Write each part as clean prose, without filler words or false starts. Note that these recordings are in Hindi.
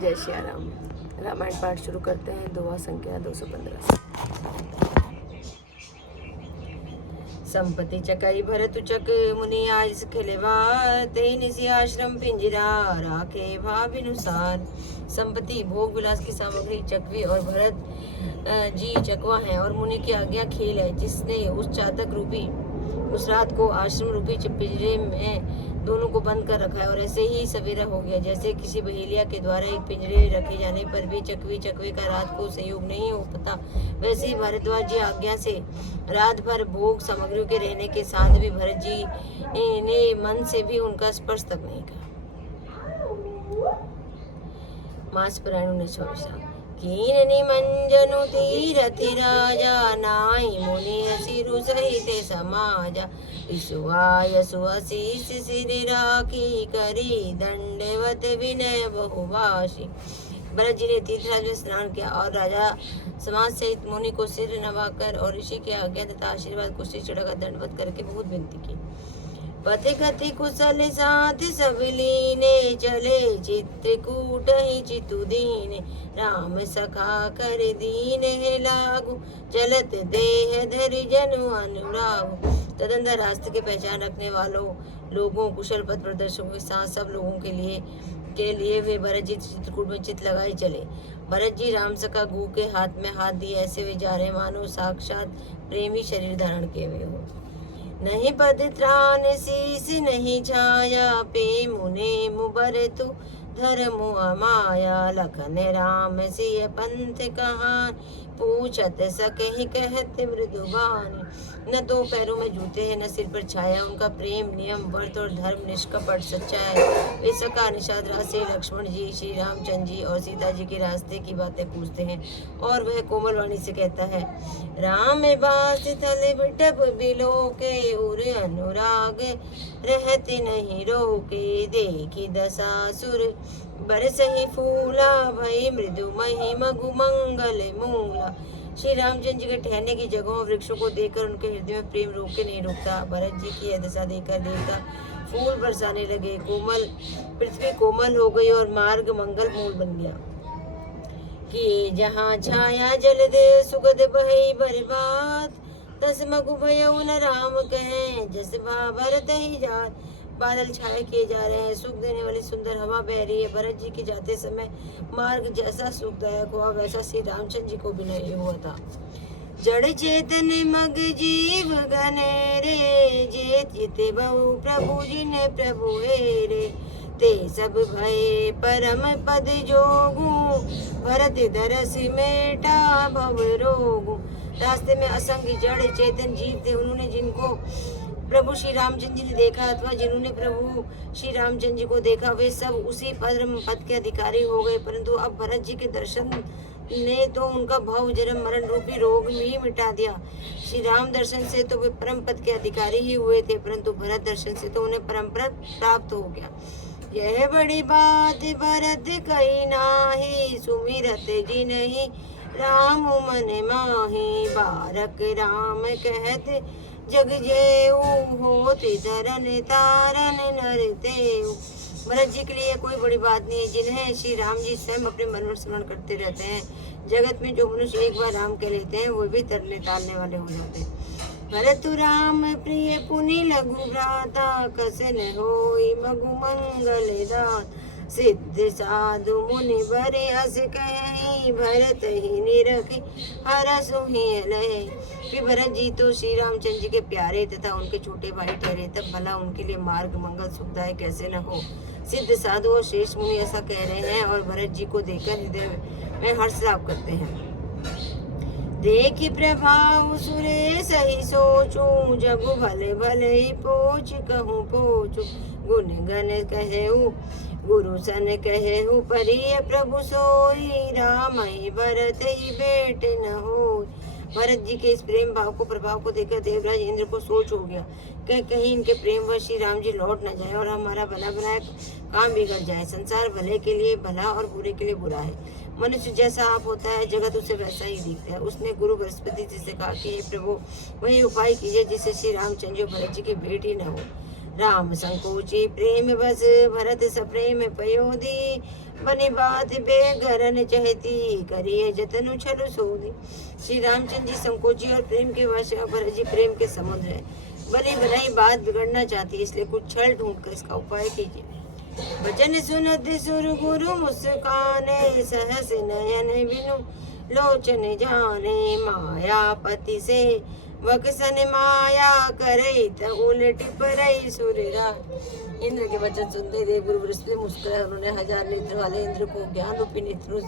जय श्री राम। रामायण पाठ शुरू करते हैं। दोहा संख्या 215 से। संपत्ति चकई भरत चक मुनि आज खेलेवा ते निसी आश्रम पिंजरा राखे भाविनुसार। संपत्ति भोग विलास की सामग्री चकवी और भरत जी चकवा है और मुनि की आज्ञा खेल है, जिसने उस चातक रूपी उस रात को आश्रम रूपी पिंजरे में दोनों को बंद कर रखा है। और ऐसे ही सवेरा हो गया। जैसे किसी बहेलिया के द्वारा एक पिंजरे रखे जाने पर भी चकवे का रात को सहयोग नहीं हो पाता, वैसे ही भारद्वाज जी आज्ञा से रात भर भोग सामग्रियों के रहने के साथ भी भरत जी ने मन से भी उनका स्पर्श तक नहीं किया। मास पुराण 19 कीन निमंजनु तीरथि राजा नाई मुनि सिरु सहित समाजा विश्वाय सुआशीष सिरि राखी करी दंडवत विनय बहुभाषी। भरत जी ने तीर्थराज में स्नान किया और राजा समाज सहित मुनि को सिर नवाकर और ऋषि के आज्ञा तथा आशीर्वाद को सिर चढ़ाकर दंडवत करके बहुत विनती की। पति गति कुशल साथ सब लीने चले चित्रकूट ही चितु दीने राम सखा कर दीन है लागू चलत देह धरि जनु अनुराग। तदंतर रास्ते के पहचान रखने वालों लोगों कुशल पथ प्रदर्शकों के साथ सब लोगों के लिए वे भरत जी चित्रकूट में चित लगाए चले। भरत जी राम सखा गु के हाथ में हाथ दिए ऐसे वे जा रहे मानो साक्षात प्रेमी शरीर धारण किए हुए हो। नहीं पद त्राण शीस नहीं छाया पे मुने मुबर तु धर्म अमाया लखन राम सिय पंथ कहान पूछत सके कहत मृदुबान। न दो पैरों में जूते हैं न सिर पर छाया, उनका प्रेम नियम व्रत और धर्म निष्कपट सच्चा है। वे सका निषाद राज से लक्ष्मण जी श्री रामचंद्र जी और सीता जी के रास्ते की बातें पूछते हैं और वह कोमल वाणी से कहता है राम बास थल बिटप बिलो के उर अनुराग रहते नहीं रोके देखी दशासुर बरस ही फूला भई मृदु मही मगु मंगल मूला। श्री रामचंद्र जी के ठहरने की जगहों वृक्षों को देखकर उनके हृदय में प्रेम रोक के नहीं रुकता। भरत जी की यह दशा देखकर देवता फूल बरसाने लगे, कोमल पृथ्वी कोमल हो गई और मार्ग मंगल मूल बन गया। कि जहाँ छाया जल दे सुगध बहई बर्बाद दस मगु भयउ न राम कहें जस भा भरत ही जात। बादल छाए किए जा रहे हैं, सुख देने वाली सुंदर हवा बह रही है। भरत जी के जाते समय मार्ग जैसा सुखदायक हुआ वैसा श्री रामचंद्र जी को भी नहीं हुआ था। जड़ चेतन मग जीव गने रे जे चित बहु प्रभु जी ने प्रभु हेरे ते सब भय परम पद जोगू भरत दरस मेटा भव रोगू। रास्ते में असंख्य जड़ चेतन जीव थे, उन्होंने जिनको प्रभु श्री रामचंद्र जी ने देखा अथवा जिन्होंने प्रभु श्री रामचंद्र जी को देखा वे सब उसी परम पद के अधिकारी हो गए। परंतु अब भरत जी के दर्शन ने तो उनका भव जन्म मरण रूपी रोग ही मिटा दिया। श्री राम दर्शन से तो वे परम पद के अधिकारी ही हुए थे, परंतु भरत दर्शन से तो उन्हें परम पद प्राप्त हो गया। यह बड़ी बात भरत कही नाही सुमिरत जी नहीं राम मन माही बारक राम कहते जग जेऊ होते धरन तारन नर तेऊ। भरत जी के लिए कोई बड़ी बात नहीं है, जिन्हें श्री राम जी स्वयं अपने मन में स्मरण करते रहते हैं। जगत में जो मनुष्य एक बार राम कह लेते हैं वो भी तरने तालने वाले हो जाते हैं। भरत राम प्रिय पुनि लघु भ्राता कसन होई मगु मंगल दात सिद्ध साधु मुनि भरे हस कहि भरत ही निरखि हरसु ही लय। कि भरत जी तो श्री रामचंद्र जी के प्यारे तथा उनके छोटे भाई ठहरे, तब भला उनके लिए मार्ग मंगल सुखदायक कैसे न हो। सिद्ध साधु और श्रेष्ठ मुनि ऐसा कह रहे हैं और भरत जी को देखकर हृदय में हर्ष लाभ करते हैं। देखि प्रभाव सुरे सही सोचू जगु भले भले ही पोच कहूँ पोचू गुण गण कहूँ गुरु सन कहूँ परिय प्रभु सोई राम ही भरत ही बेट न हो। भरत जी के इस प्रेम भाव को प्रभाव को देखकर देवराज इंद्र को सोच हो गया कि कहीं इनके प्रेम व श्री राम जी लौट न जाए और हमारा भला बनाया काम बिगड़ जाए। संसार भले के लिए भला और बुरे के लिए बुरा है। मनुष्य जैसा आप होता है जगत उसे वैसा ही दिखता है। उसने गुरु बृहस्पति जी से कहा कि हे प्रभु वही उपाय कीजिए जिससे श्री रामचंद्र भरत जी की भेंट ही न हो। राम संकोची प्रेम बस भरत सप्रेम पयोधी बनी बात बेगरन चहती, करिए जतन उछल सोदी। श्री रामचंद्र जी संकोची और प्रेम के वश, भरत जी प्रेम के समुद्र है। बनी बनाई बात बिगड़ना चाहती है, इसलिए कुछ छल ढूंढकर इसका उपाय कीजिए। वचन सुनत सुर गुरु मुस्काने, सहस नयन बिनु लोचन जाने। मायापति से वक्सन माया करई, त उलट परई सुरराज। इंद्र के वचन सुनते देव गुरु बृहस्पति मुस्कुराए। उन्होंने 1000 नेत्र वाले इंद्र को ज्ञान रूपी नेत्रों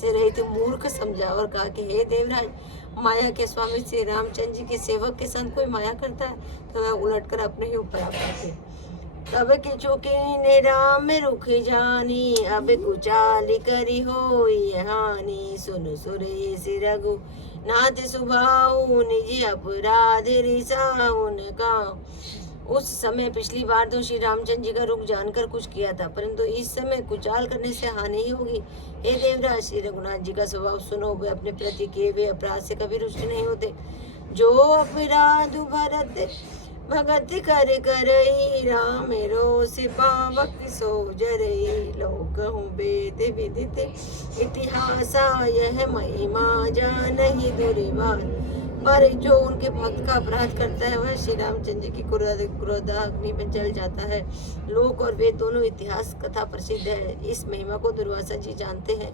से रहित मूर्ख समझा और कहा कि हे देवराज, माया के स्वामी श्री रामचंद्र जी के सेवक के संग कोई माया करता है तो वह उलटकर अपने ही ऊपर आ पाते। तब कि चुकी राम रुख जानी, अब कुचाली करी होई हानि। सुन सुरेश रघु नाथ सुभाऊ, निज अपराध रिसाउन का। उस समय पिछली बार तो श्री रामचंद्र जी का रुख जानकर कुछ किया था, परंतु इस समय कुचाल करने से हानि ही होगी। हे देवराज, श्री रघुनाथ जी का स्वभाव सुनो, वे अपने प्रति किए हुए अपराध से कभी रुष्ट नहीं होते। जो अपराध भरत भगत कर करई, राम रोष पावक सो जरई। लोक हूँ वेद विदित इतिहासा, यह महिमा जानहि दुर्वार। पर जो उनके भक्त का अपराध करता है वह श्री रामचंद्र जी की क्रोधाग्नि में जल जाता है। लोक और वेद दोनों इतिहास कथा प्रसिद्ध है, इस महिमा को दुर्वासा जी जानते हैं।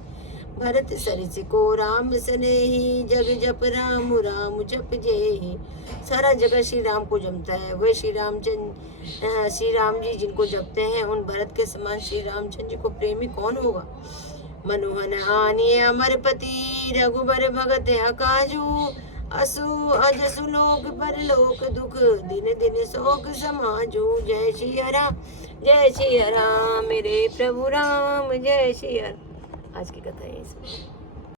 भरत सरिस को राम स्नेही, जग जप राम राम जप जेहि। सारा जगत श्री राम को जमता है, वे श्री राम जी जिनको जपते हैं, उन भरत के समान श्री रामचंद्र जी को प्रेमी कौन होगा। मनोहन आनिय अमरपति, रघुबर भगत अकाजू। असु अजसु लोक पर लोक दुख, दिन दिन शोक समाजू। जय श्री राम मेरे प्रभु राम, जय श्री राम। आज की कथा है इसमें।